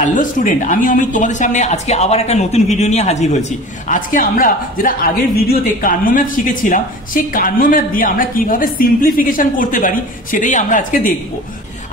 Hello student, আমি অমিত তোমাদের সামনে আজকে আবার একটা নতুন ভিডিও নিয়ে হাজির হয়েছি। আজকে আমরা যেটা আগের ভিডিওতে কার্নো ম্যাপ শিখেছিলাম, সেই কার্নো ম্যাপ দিয়ে আমরা কিভাবে সিম্পলিফিকেশন করতে পারি সেটাই আমরা আজকে দেখব।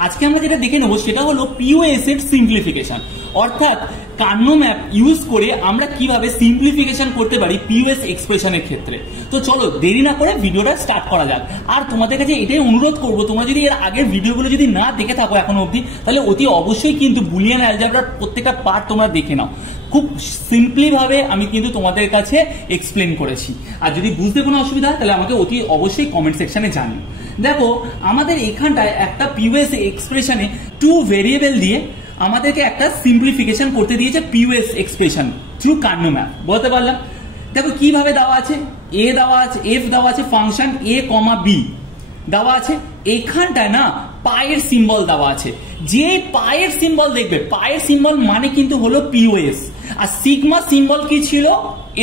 আজকে আমরা যেটা দেখে নেবো সেটা হলো পিওএস এর সিম্পলিফিকেশন, অর্থাৎ কার্নো ম্যাপ ইউজ করে আমরা কিভাবে সিম্পলিফিকেশন করতে পারি পিওএস এক্সপ্রেশনের ক্ষেত্রে। তো চলো দেরি না করে ভিডিওটা স্টার্ট করা যাক। আর তোমাদের কাছে এটাই অনুরোধ করবো, তোমরা যদি এর আগের ভিডিওগুলো যদি না দেখে থাকো এখনো অবধি, তাহলে অতি অবশ্যই কিন্তু বুলিয়ান অ্যালজেব্রার প্রত্যেকটা পার্ট তোমরা দেখে নাও। খুব সিম্পলি ভাবে আমি কিন্তু তোমাদের কাছে এক্সপ্লেন করেছি। আর যদি বুঝতে কোনো অসুবিধা হয় তাহলে আমাকে অতি অবশ্যই কমেন্ট সেকশনে জানিও। দেখো, আমাদের এখানটায় একটা পিওএস এক্সপ্রেশনে টু ভেরিয়েবল দিয়ে আমাদেরকে একটা সিম্পলিফিকেশন করতে দিয়েছে POS expression through Karnaugh map. বলতে পারলাম, দেখো কিভাবে দেওয়া আছে, এ দেওয়া আছে, এফ দেওয়া আছে, ফাংশন এ কমা বি দেওয়া আছে। এখানটায় না পায়ের সিম্বল দেওয়া আছে। যে পায়ের সিম্বল দেখবে, পায়ের সিম্বল মানে কিন্তু হলো পিওএস, আর সিগমা সিম্বল কি ছিল,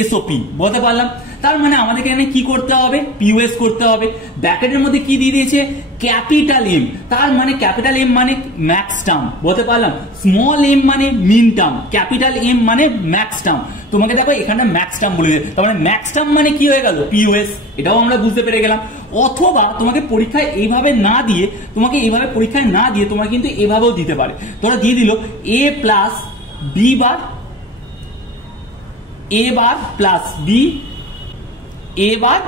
এসওপি। বলতে পারলাম, তার মানে আমাদেরকে এখানে কি করতে হবে, পিওএস করতে হবে। ব্র্যাকেটের মধ্যে কি দিয়ে দিয়েছে, ক্যাপিটাল এম, তার মানে ক্যাপিটাল এম মানে ম্যাক্স টার্ম। বলতে পারলাম, স্মল এম মানে মিন টার্ম, ক্যাপিটাল এম মানে ম্যাক্স টার্ম। তোমাকে দেখো এখানে ম্যাক্স টার্ম বলে দিয়েছে, তার মানে ম্যাক্স টার্ম মানে কি হয়ে গেল, পিওএস। এটাও আমরা বুঝতে পেরে গেলাম। অথবা তোমাকে পরীক্ষায় এইভাবে না দিয়ে, তোমাকে এইভাবে পরীক্ষায় না দিয়ে তোমাকে কিন্তু এভাবেও দিতে পারে। তোরা দিয়ে দিল এ প্লাস বি বার, এ বার প্লাস বি, এ বার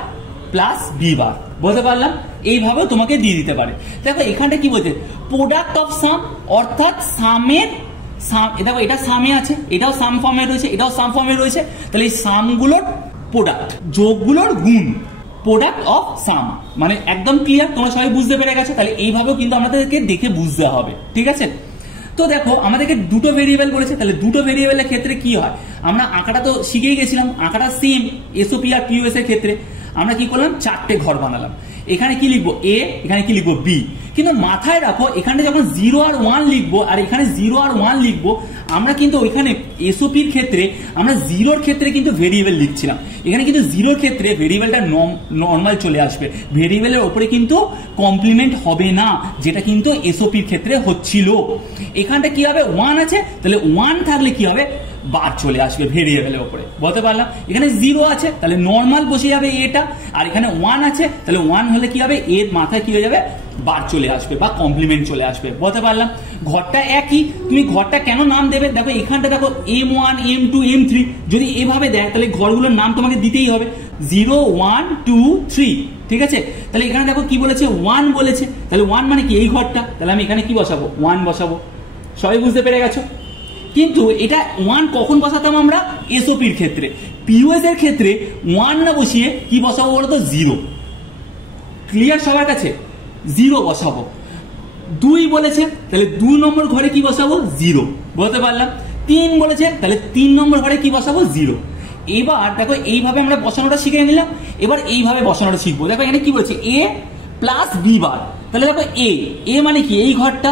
প্লাস বি বার। বলতে পারলাম, এইভাবেও তোমাকে দিয়ে দিতে পারে। দেখো এখানটা কি বলছে, প্রোডাক্ট অফ সাম, অর্থাৎ সামের দেখো এটা সামে আছে, এটাও সাম ফর্মে রয়েছে, এটাও সাম ফর্মে রয়েছে। তাহলে এই সামগুলোর প্রোডাক্ট, যোগগুলোর গুণ, প্রোডাক্ট অফ সাম, মানে একদম ক্লিয়ার, তোমরা সবাই বুঝতে পেরে গেছো। তাহলে এইভাবেও কিন্তু আমাদেরকে দেখে বুঝতে হবে, ঠিক আছে। তো দেখো আমাদেরকে দুটো ভেরিয়েবল বলেছে, তাহলে দুটো ভেরিয়েবলের ক্ষেত্রে কি হয়, আমরা আঁকাটা তো শিখেই গেছিলাম, আঁকাটা সেম এসওপি আর পিওএস এর ক্ষেত্রে। আমরা কি করলাম, চারটে ঘর বানালাম। এখানে কি লিখবো, এ, এখানে কি লিখবো, বি। কিন্তু মাথায় রাখো, এখানে যখন 0 আর 1 লিখবো আর এখানে 0 আর 1 লিখবো, আমরা কিন্তু ওইখানে এসওপির ক্ষেত্রে আমরা 0-র ক্ষেত্রে কিন্তু ভেরিয়েবল লিখছিলাম। এখানে কিন্তু 0-র ক্ষেত্রে ভেরিয়েবলটা নর্মাল চলে আসবে, ভেরিয়েবলের ওপরে কিন্তু কমপ্লিমেন্ট হবে না, যেটা কিন্তু এসওপির ক্ষেত্রে হচ্ছিল। এখানটা কি হবে, 1 আছে, তাহলে 1 থাকলে কি হবে, বার চলে আসবে ভেরিয়েবলের উপরে। বলতে পারলাম, এখানে 0 আছে তাহলে নর্মাল বসে যাবে এটা, আর এখানে 1 আছে তাহলে 1 হলে কি হবে, এর মাথায় কি হয়ে যাবে, বার চলে আসবে বা কমপ্লিমেন্ট চলে আসবে। বলতে পারলাম, ঘরটা একই, তুমি ঘরটা কেন নাম দেবে, দেখো এখানটা দেখো M1 M2 M3 যদি এভাবে দেয় তাহলে ঘরগুলোর নাম তোমাকে দিতেই হবে, 0 1 2 3, ঠিক আছে। তাহলে এখানে দেখো কি বলেছে, 1 বলেছে, তাহলে 1 মানে কি এই ঘরটা, তাহলে আমি এখানে কি বসাবো, 1 বসাবো। সবাই বুঝতে পেরে গেছো। কিন্তু এটা 1 কখন বসাতাম আমরা, এসওপির ক্ষেত্রে। পিওএস এর ক্ষেত্রে 1 না বসিয়ে কি বসাবো বলতো, 0। ক্লিয়ার সবার কাছে, 0 বসাবো। 2 বলেছে তাহলে 2 নম্বর ঘরে কি বসাবো, 0। বলতে পারলাম, 3 বলেছে তাহলে 3 নম্বর ঘরে কি বসাবো, 0। এবার দেখো এইভাবে আমরা বসানোটা শিখে নিলাম, এবার এইভাবে বসানোটা শিখবো। দেখো এখানে কি বলছে, এ প্লাস বি বার, তাহলে দেখো এ মানে কি এই ঘরটা,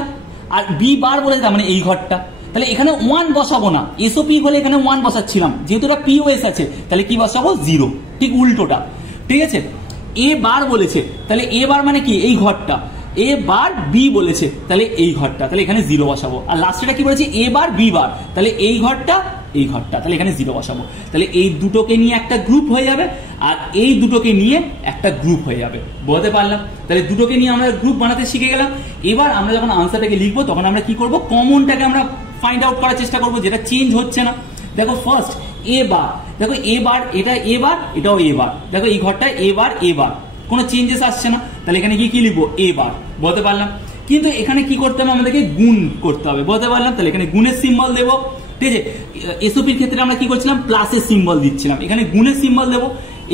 আর বি বার বলেছে তার মানে এই ঘরটা। তাহলে এখানে 1 বসাবো না, এসওপি হলে এখানে 1 বসাচ্ছিলাম, যেহেতু এটা পিওএস আছে তাহলে কি বসাবো, 0, ঠিক উল্টোটা, ঠিক আছে। এ বার বলেছে তাহলে এ বার মানে কি এই ঘরটা, এ বার বি বলেছে তাহলে এই ঘরটা, তাহলে এখানে 0 বসাবো। আর লাস্টেটা কি বলেছে, এ বার বি বার, তাহলে এই ঘরটা এই ঘরটা, তাহলে এখানে 0 বসাবো। তাহলে এই দুটোকে নিয়ে একটা গ্রুপ হয়ে যাবে, আর এই দুটোকে নিয়ে একটা গ্রুপ হয়ে যাবে। বলতে পারলাম, তাহলে দুটোকে নিয়ে আমরা গ্রুপ বানাতে শিখে গেলাম। এবার আমরা যখন আনসারটাকে লিখবো তখন আমরা কি করবো, কমনটাকে আমরা ফাইন্ড আউট করার চেষ্টা করবো, যেটা চেঞ্জ হচ্ছে না। দেখো ফার্স্ট এ বার, দেখো এ বার, এটা এ বার, এটাও এ বার, দেখো এই ঘরটা এ বার এ বার, কোনো চেঞ্জেস আসছে না। তাহলে এখানে কি লিখবো, এ বার। বলতে পারলাম, কিন্তু এখানে কি করতে হবে, আমাদেরকে গুণ করতে হবে। বলতে পারলাম, তাহলে এখানে গুণের সিম্বল দেবো, ঠিক আছে। এসওপির ক্ষেত্রে আমরা কি করছিলাম, প্লাসের সিম্বল দিচ্ছিলাম, এখানে গুণের সিম্বল দেবো।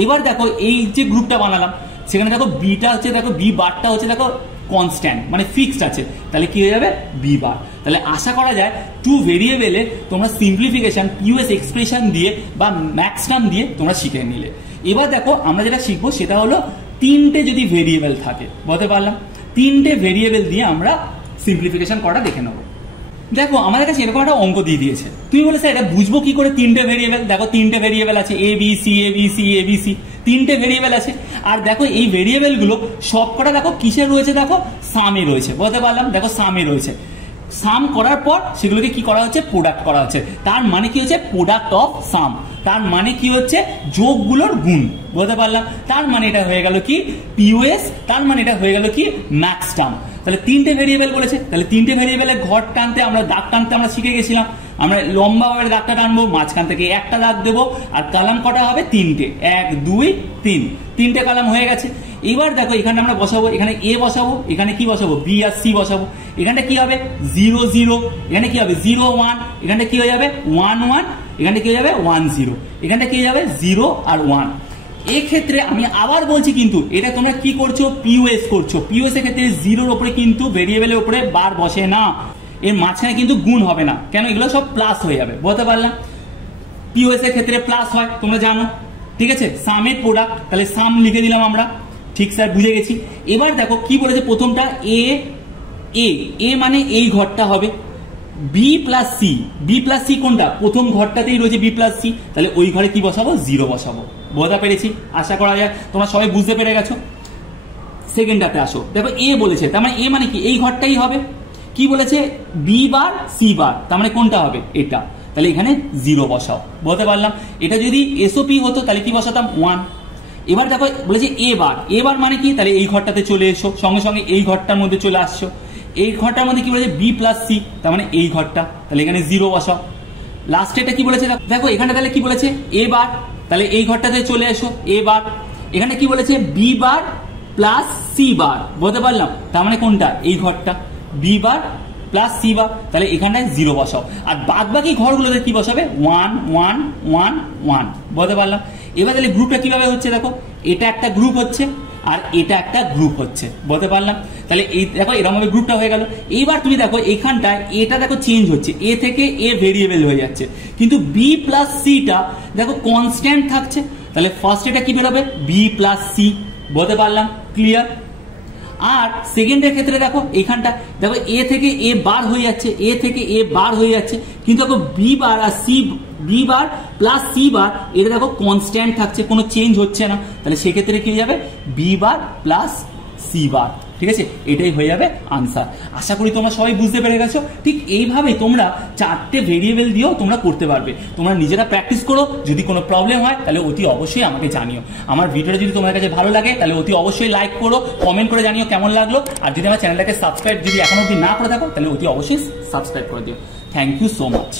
এবার দেখো এই যে গ্রুপটা বানালাম সেখানে দেখো বিটা হচ্ছে, দেখো বি বারটা হচ্ছে দেখো কনস্ট্যান্ট মানে ফিক্সড আছে, তাহলে কি হয়ে যাবে, বি বার। তাহলে আশা করা যায় টু ভেরিয়েবলে তোমরা সিম্পলিফিকেশন পিওএস এক্সপ্রেশন দিয়ে বা ম্যাক্স টার্ম দিয়ে তোমরা শিখে নিলে। এবার দেখো আমরা যেটা শিখবো সেটা হলো 3টে যদি ভেরিয়েবল থাকে। বলতে পারলাম, 3টে ভেরিয়েবল দিয়ে আমরা সিম্পলিফিকেশন করাটা দেখে নেবো। দেখো আমাদের কাছে এরকম একটা অঙ্ক দিয়ে দিয়েছে, তুমি বলে স্যার এটা বুঝবো কি করে 3টে ভেরিয়েবল। দেখো 3টে ভেরিয়েবল আছে, A B C A B C A B C, 3টে ভেরিয়েবল আছে। আর দেখো এই ভেরিয়েবল গুলো সবকটা দেখো কিসে রয়েছে, দেখো সামে রয়েছে। বলতে পারলাম, দেখো সামে রয়েছে। সাম করার পর সেগুলোকে কি করা হচ্ছে, প্রোডাক্ট করা হচ্ছে। তার মানে কি হচ্ছে প্রোডাক্ট অফ সাম, তার মানে কি হচ্ছে যোগগুলোর গুণ, বলতে পারলাম। তার মানে এটা হয়ে গেল কি পিওএস, তার মানে এটা হয়ে গেল কি ম্যাক্স টার্ম। তাহলে তিনটে ভেরিয়েবল বলেছে, তাহলে তিনটে ভেরিয়েবলের ঘর টানতে আমরা দাগ টানতে আমরা শিখে গেছিলাম। আমরা লম্বাভাবে দাগটা টানবো, মাঝখান থেকে একটা দাগ দেবো, আর কলাম কটা হবে তিনটে, 1 2 3, তিনটে কলাম হয়ে গেছে। এবার দেখো এখানে আমরা বসাবো, এখানে এ বসাবো, এখানে কি বসাবো বি আর সি বসাবো। এখানে কি হবে 0 0, এখানে কি হবে 0 1, এখানে কি হয়ে যাবে 1 1, এখানে কি হয়ে যাবে 1 0, এখানে কি হয়ে যাবে 0 আর 1। এক্ষেত্রে আমি আবার বলছি কিন্তু এটা তোমরা কি করছো, পিওএস করছো। পিওএস এর ক্ষেত্রে 0 এর উপরে কিন্তু ভেরিয়েবলের উপরে বার বসে না, এর মাঝখানে কিন্তু গুণ হবে না, কেন এগুলো সব প্লাস হয়ে যাবে, বলতে পারলাম। পিওএস এর ক্ষেত্রে প্লাস হয় তোমরা জানো, ঠিক আছে। সামের প্রোডাক্ট, তাহলে সাম লিখে দিলাম আমরা, ঠিক স্যার বুঝে গেছি। এবার দেখো কি বলেছে প্রথমটা এ এ এ মানে এই ঘরটা হবে, B plus C, B plus C কোনটা প্রথম ঘরটাতেই রয়েছে বি প্লাস সি, তাহলে ওই ঘরে কি বসাবো 0 বসাবো, বোঝা পেরেছি, আশা করা যায় তোমরা সবাই বুঝতে পেরে গেছো। সেকেন্ডটাতে আসো, দেখো এ বলেছে, তার মানে এ মানে কি এই ঘরটাই হবে। কি বলেছে বি বার সি বার, তার মানে কোনটা হবে এটা, তাহলে এখানে 0 বসাও, বলতে পারলাম। এটা যদি এসওপি হতো তাহলে কি বসাতাম 1। এবার দেখো বলেছে এ বার, এ বার মানে কি, তাহলে এই ঘরটাতে চলে এসো, সঙ্গে সঙ্গে এই ঘরটার মধ্যে চলে আসছো। এই ঘরটার মধ্যে কি বলেছে বি প্লাস সি, তার মানে এই ঘরটা, তাহলে এখানে 0 বসাও। লাস্ট এটা কি বলেছে দেখো এখানে, তাহলে কি বলেছে এ বার, তাহলে এই ঘরটাতে চলে এসো এ বার। এখানে কি বলেছে B bar plus C bar, বলতে পারলাম, তার মানে কোনটা এই ঘরটা B bar plus C bar, তাহলে এখানটায় 0 বসাও। আর বাদ বাকি ঘরগুলোতে কি বসাবে 1 1 1 1, বলতে পারলাম। এবার তাহলে গ্রুপটা কিভাবে হচ্ছে দেখো, এটা একটা গ্রুপ হচ্ছে আর এটা একটা গ্রুপ হচ্ছে, বলতে পারলাম। তাহলে এই দেখো এরকম ভাবে গ্রুপটা হয়ে গেল। এইবার তুমি দেখো এখানটায় এটা দেখো চেঞ্জ হচ্ছে, এ থেকে এ ভেরিয়েবল হয়ে যাচ্ছে, কিন্তু বি প্লাস সিটা দেখো কনস্ট্যান্ট থাকছে। তাহলে ফার্স্ট এটা কি বেরোবে বি প্লাস সি, বলতে পারলাম, ক্লিয়ার। আর সেকেন্ডের ক্ষেত্রে দেখো এখানটা দেখো এ থেকে এ বার হয়ে যাচ্ছে, এ থেকে এ বার হয়ে যাচ্ছে, কিন্তু দেখো বি বার আর C, B bar plus C bar এটা দেখো কনস্ট্যান্ট থাকছে, কোনো চেঞ্জ হচ্ছে না। তাহলে সেক্ষেত্রে কি হয়ে যাবে B bar plus C bar, ঠিক আছে, এটাই হয়ে যাবে আনসার। আশা করি তোমরা সবাই বুঝতে পেরে গেছো। ঠিক এইভাবে তোমরা 4টে ভেরিয়েবল দিয়েও তোমরা করতে পারবে। তোমরা নিজেরা প্র্যাকটিস করো, যদি কোনো প্রবলেম হয় তাহলে অতি অবশ্যই আমাকে জানিও। আমার ভিডিওটা যদি তোমার কাছে ভালো লাগে তাহলে অতি অবশ্যই লাইক করো, কমেন্ট করে জানিও কেমন লাগলো। আর যদি আমার চ্যানেলটাকে সাবস্ক্রাইব যদি এখনো অবধি না করে থাকো তাহলে অতি অবশ্যই সাবস্ক্রাইব করে দিও। Thank you so much.